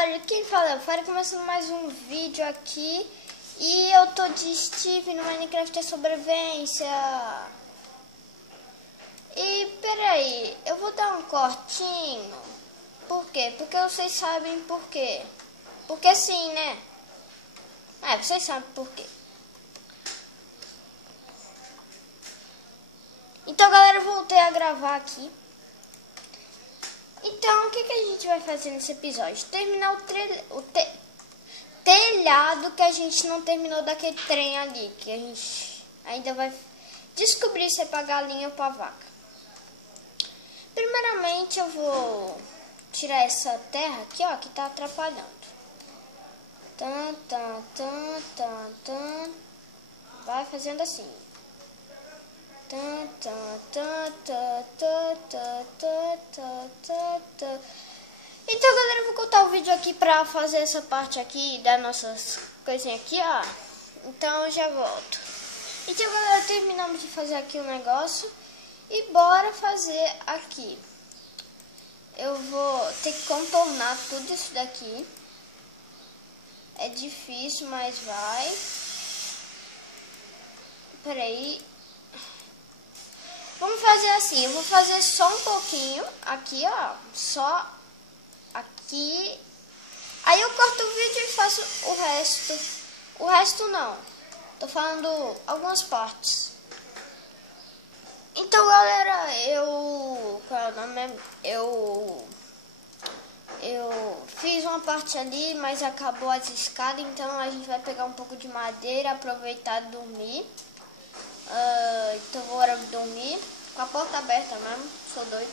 galera, quem fala é o Fábio, começando mais um vídeo aqui. E eu tô de Steve no Minecraft é sobrevivência. E peraí, eu vou dar um cortinho. Por quê? Porque vocês sabem por quê. Porque sim, né? Vocês sabem por quê. Então galera, eu voltei a gravar aqui. Então, o que a gente vai fazer nesse episódio? Terminar o telhado que a gente não terminou daquele trem ali. Que a gente ainda vai descobrir se é pra galinha ou pra vaca. Primeiramente, eu vou tirar essa terra aqui, ó, que tá atrapalhando. Vai fazendo assim. Então galera, eu vou contar o vídeo aqui pra fazer essa parte aqui das nossas coisinhas aqui, ó. Então eu já volto. Então galera, terminamos de fazer aqui o negócio. E bora fazer aqui. Eu vou ter que contornar tudo isso daqui. É difícil, mas vai. Peraí. Vamos fazer assim, eu vou fazer só um pouquinho aqui, ó, só aqui. Aí eu corto o vídeo e faço o resto. O resto não, tô falando algumas partes. Então galera, qual é o nome? Eu fiz uma parte ali, mas acabou as escadas, então a gente vai pegar um pouco de madeira, aproveitar e dormir. Então vou dormir com a porta aberta mesmo, sou doido.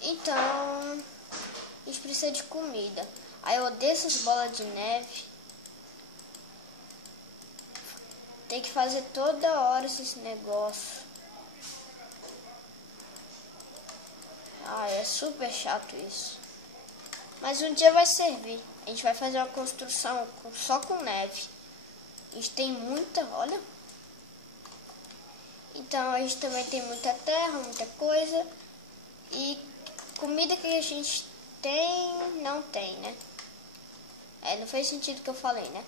Então a gente precisa de comida. Aí eu odeio essas bolas de neve. Tem que fazer toda hora esse negócio. É super chato isso. Mas um dia vai servir. A gente vai fazer uma construção só com neve. A gente tem muita, olha. Então a gente também tem muita terra, muita coisa. E comida que a gente tem, não tem, né? Não fez sentido o que eu falei, né?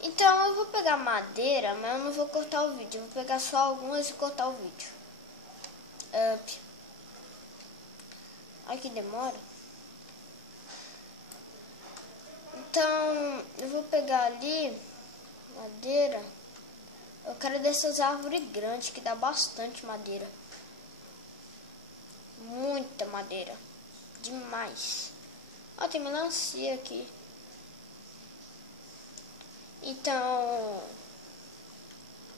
Então eu vou pegar madeira, mas eu não vou cortar o vídeo. Eu vou pegar só algumas e cortar o vídeo. Ai, que demora. Então eu vou pegar ali madeira. Eu quero dessas árvores grandes que dá bastante madeira. Muita madeira. Demais. Ó, tem melancia aqui. Então,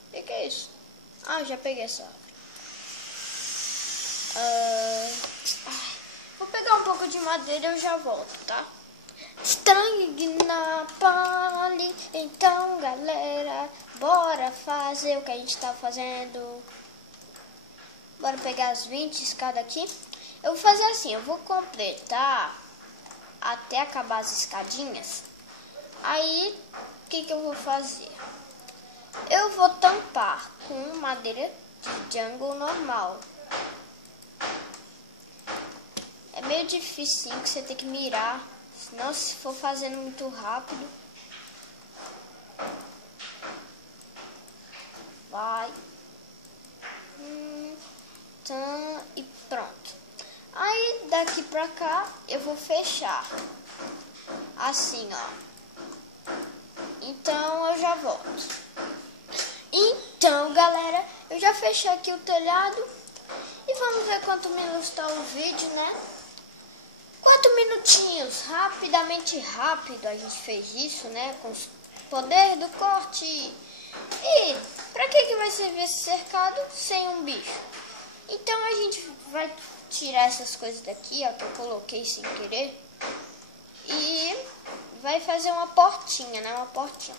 o que é isso? Já peguei essa árvore. Vou pegar um pouco de madeira e eu já volto, tá? Estranho Poli. Então galera, bora fazer o que a gente tá fazendo. Bora pegar as 20 escadas aqui. Eu vou fazer assim, eu vou completar até acabar as escadinhas. Aí, o que eu vou fazer? Eu vou tampar com madeira de jungle normal. É meio difícil sim, que você tem que mirar. Senão, se for fazendo muito rápido, vai. E pronto. Aí, daqui pra cá, eu vou fechar. Assim, ó. Então, eu já volto. Então, galera, eu já fechei aqui o telhado. E vamos ver quantos minutos tá o vídeo, né? 4 minutinhos, rapidamente rápido a gente fez isso, né? Com o poder do corte. E pra que vai servir esse cercado sem um bicho? Então a gente vai tirar essas coisas daqui, ó, que eu coloquei sem querer. E vai fazer uma portinha, né? Uma portinha.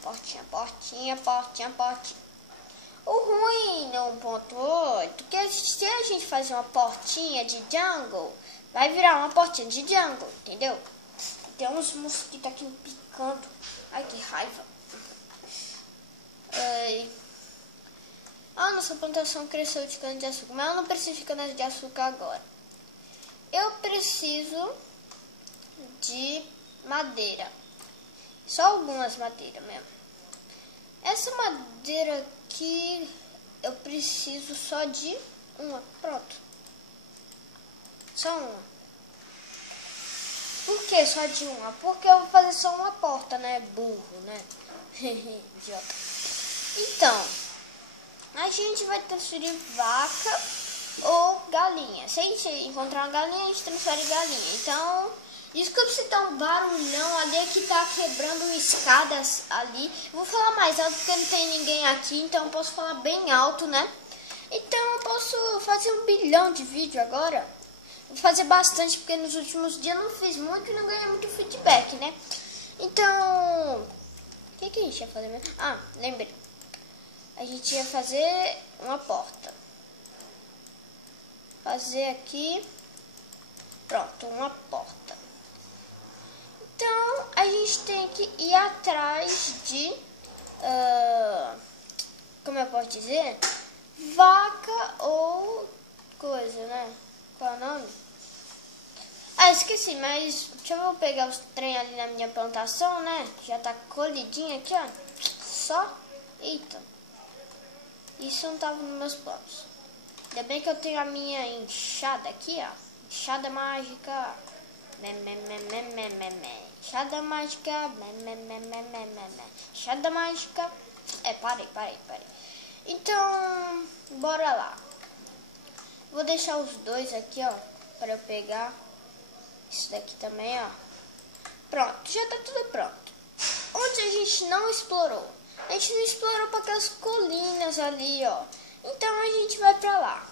O ruim no 1.8, que se a gente fazer uma portinha de jungle, vai virar uma portinha de jungle, entendeu? Tem uns mosquitos aqui me picando. Ai, que raiva. Nossa plantação cresceu de cana de açúcar, mas eu não preciso de cana de açúcar agora. Eu preciso de madeira. Só algumas madeiras mesmo. Essa madeira aqui eu preciso só de uma. Pronto. Só uma. Por que só de uma? Porque eu vou fazer só uma porta, né? Burro, né? Idiota. Então, a gente vai transferir vaca ou galinha. Se a gente encontrar uma galinha, a gente transfere galinha. Então, desculpe se tá um barulhão ali que tá quebrando escadas ali. Eu vou falar mais alto porque não tem ninguém aqui, então eu posso falar bem alto, né? Então eu posso fazer 1 bilhão de vídeo agora. Vou fazer bastante porque nos últimos dias eu não fiz muito e não ganhei muito feedback, né? Então, o que a gente ia fazer mesmo? Ah, lembrei. A gente ia fazer uma porta. Fazer aqui. Pronto, uma porta. Então, a gente tem que ir atrás de... como eu posso dizer? Vaca ou coisa, né? Qual é o nome? Ah, esqueci, mas deixa eu pegar os trem ali na minha plantação, né? Já tá colhidinho aqui, ó. Só. Eita. Isso não tava nos meus planos. Ainda bem que eu tenho a minha enxada aqui, ó. Enxada mágica. Enxada mágica. Enxada mágica. Parei. Então, bora lá. Vou deixar os dois aqui, ó, para eu pegar. Isso daqui também, ó. Pronto, já tá tudo pronto. Onde a gente não explorou? A gente não explorou para aquelas colinas ali, ó. Então a gente vai pra lá.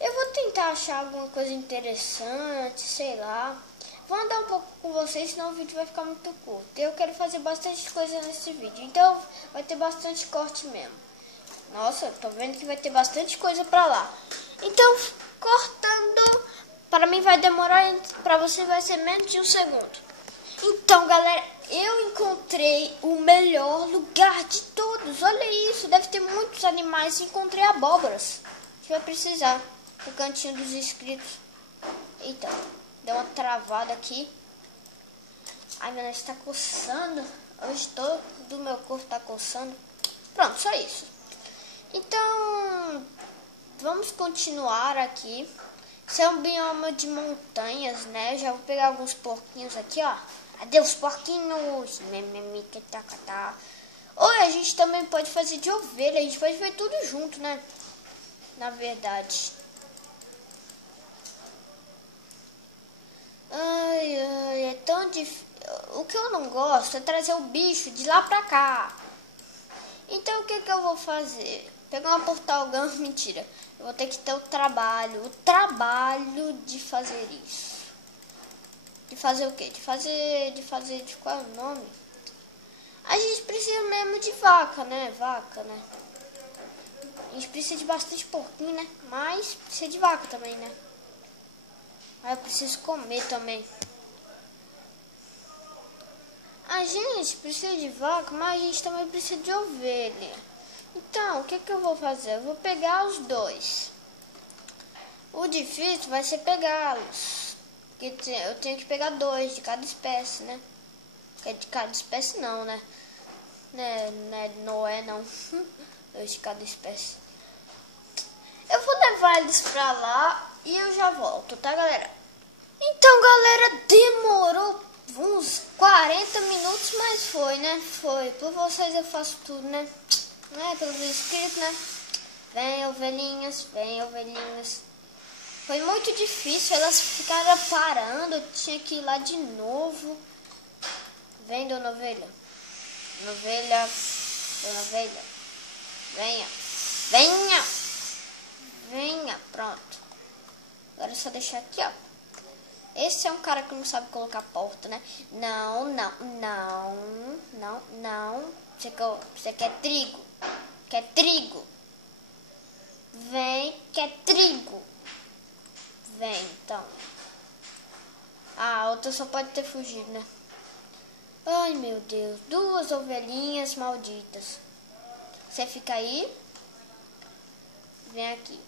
Eu vou tentar achar alguma coisa interessante, sei lá. Vou andar um pouco com vocês, senão o vídeo vai ficar muito curto. Eu quero fazer bastante coisa nesse vídeo, então vai ter bastante corte mesmo. Nossa, tô vendo que vai ter bastante coisa pra lá. Então, cortando, para mim vai demorar, para você vai ser menos de 1 segundo. Então, galera, eu encontrei o melhor lugar de todos. Olha isso, deve ter muitos animais. Encontrei abóboras. A gente vai precisar do cantinho dos inscritos. Eita, deu uma travada aqui. Ai, meu nariz tá coçando. Hoje todo o meu corpo tá coçando. Pronto, só isso. Então, vamos continuar aqui. Esse é um bioma de montanhas, né? Já vou pegar alguns porquinhos aqui, ó. Adeus, porquinhos. Ou a gente também pode fazer de ovelha. A gente pode fazer tudo junto, né? Na verdade. Ai, é tão difícil. O que eu não gosto é trazer o bicho de lá pra cá. Então, o que eu vou fazer? Pegar uma portal gun, mentira. Eu vou ter que ter o trabalho de fazer isso. De fazer o quê? De qual é o nome? A gente precisa mesmo de vaca, né? A gente precisa de bastante porquinho, né? Mas precisa de vaca também, né? Aí eu preciso comer também. A gente precisa de vaca, mas a gente também precisa de ovelha. Então, o que eu vou fazer? Eu vou pegar os dois. O difícil vai ser pegá-los. Porque eu tenho que pegar 2 de cada espécie, né? De cada espécie não, né? Não é não. 2 de cada espécie. Eu vou levar eles pra lá e eu já volto, tá, galera? Então, galera, demorou uns 40 minutos, mas foi, né? Foi. Por vocês eu faço tudo, né? Pelos inscritos, né? Vem, ovelhinhas, vem, ovelhinhas. Foi muito difícil, elas ficaram parando, eu tinha que ir lá de novo. Vem, dona ovelha. Dona ovelha. Dona ovelha. Venha. Venha. Venha. Pronto. Agora é só deixar aqui, ó. Esse é um cara que não sabe colocar porta, né? Não. Você quer trigo? Quer trigo? Vem, quer trigo? Vem, então. A outra só pode ter fugido, né? Ai, meu Deus. 2 ovelhinhas malditas. Você fica aí. Vem aqui.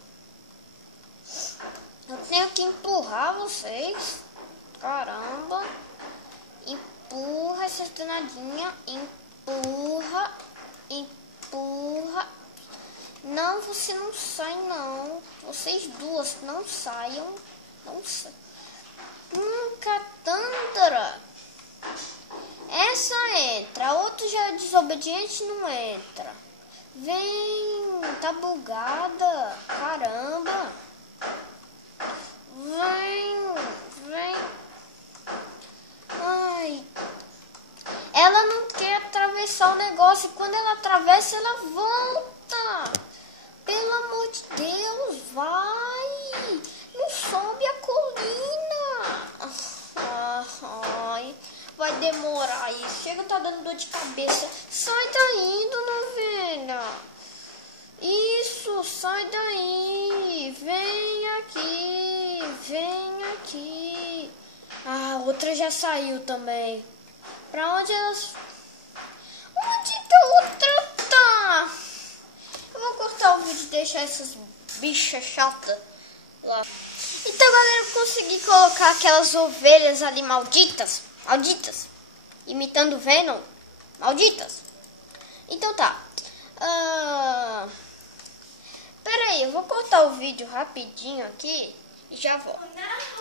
Eu tenho que empurrar vocês. Caramba. Empurra essa danadinha. Empurra. Empurra. Não, você não sai, não. Vocês duas não saiam. Não sai. Catândara. Essa entra. A outra já é desobediente, não entra. Vem. Tá bugada. Caramba. Vem. Ai. Ela não quer atravessar o negócio. E quando ela atravessa, ela volta. Pelo amor de Deus, vai. Não sobe a colina. Ai, vai demorar isso. Chega, tá dando dor de cabeça. Sai daí, dona Ovelha. Isso, sai daí. Vem aqui. A outra já saiu também. Pra onde elas... Onde que a outra tá? Eu vou cortar o vídeo e deixar essas bichas chatas lá. Então, galera, eu consegui colocar aquelas ovelhas ali malditas. Imitando Venom. Malditas. Então tá. Pera aí, eu vou cortar o vídeo rapidinho aqui e já volto.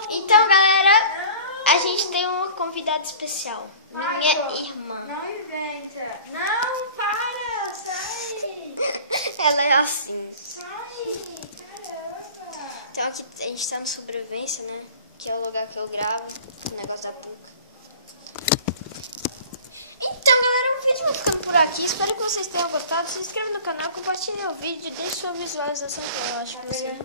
Então, galera, a gente tem uma convidada especial. Minha irmã. Não inventa. Não, para, sai. Ela é assim. Sai, caramba. Então aqui a gente tá no Sobrevivência, né? Que é o lugar que eu gravo, o negócio da PUC. Então, galera, o vídeo vai ficando por aqui. Espero que vocês tenham gostado. Se inscreva no canal, compartilhe o vídeo, deixe sua visualização que eu acho que vocês...